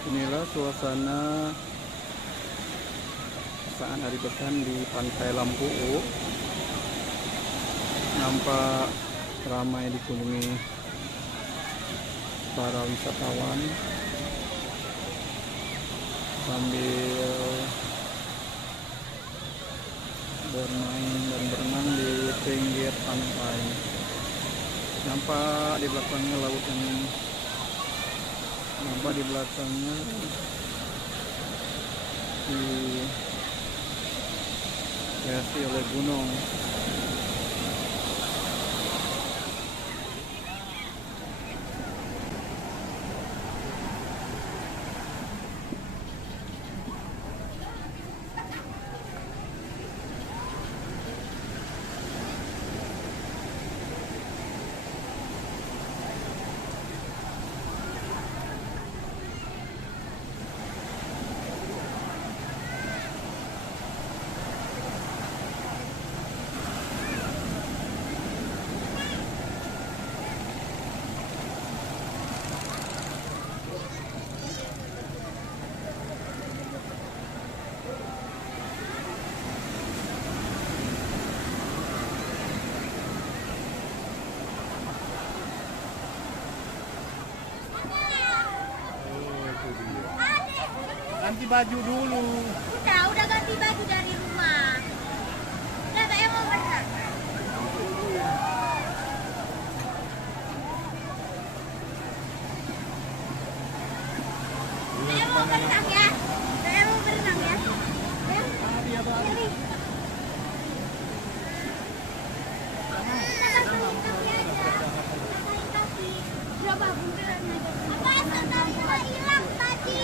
Inilah suasana saat hari pekan di Pantai Lampu. Nampak ramai dikunjungi para wisatawan sambil bermain dan berenang di pinggir pantai. Nampak di belakangnya laut ini. Nampak di belakangnya dihiasi oleh gunung. Ganti baju dulu. Udah ganti baju dari rumah. Udah saya mau berenang. Saya mau berenang ya. Saya mau berenang ya. Ya. Jadi. Berapa bunderan aja? Apa sandalnya hilang tadi?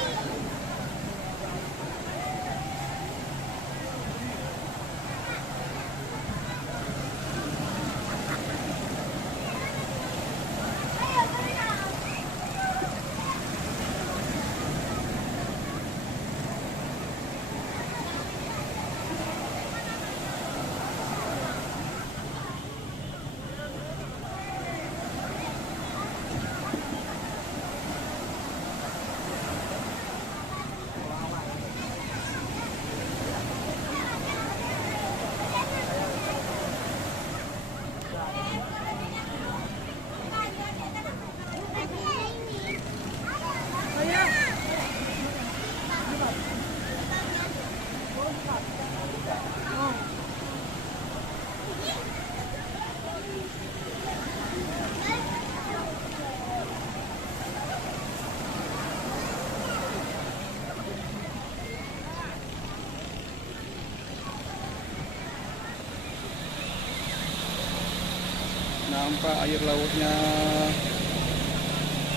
Nampak air lautnya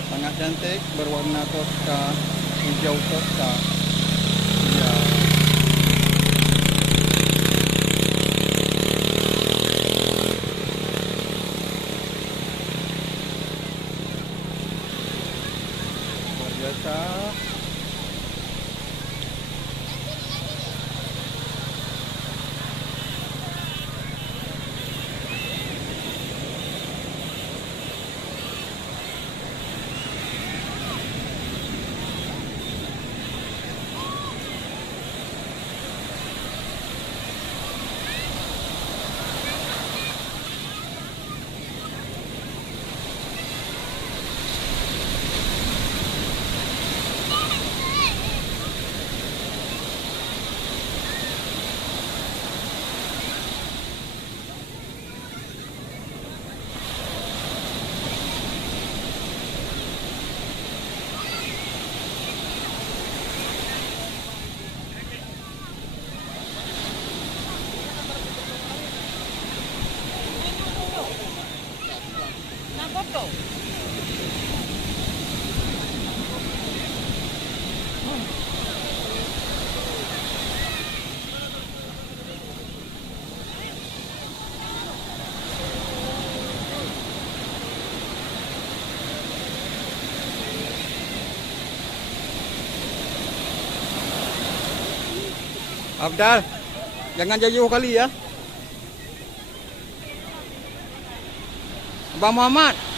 sangat cantik, berwarna toska, hijau toska. Ya. Luar biasa. Abdal, jangan jauh kali ya. Bang Muhammad.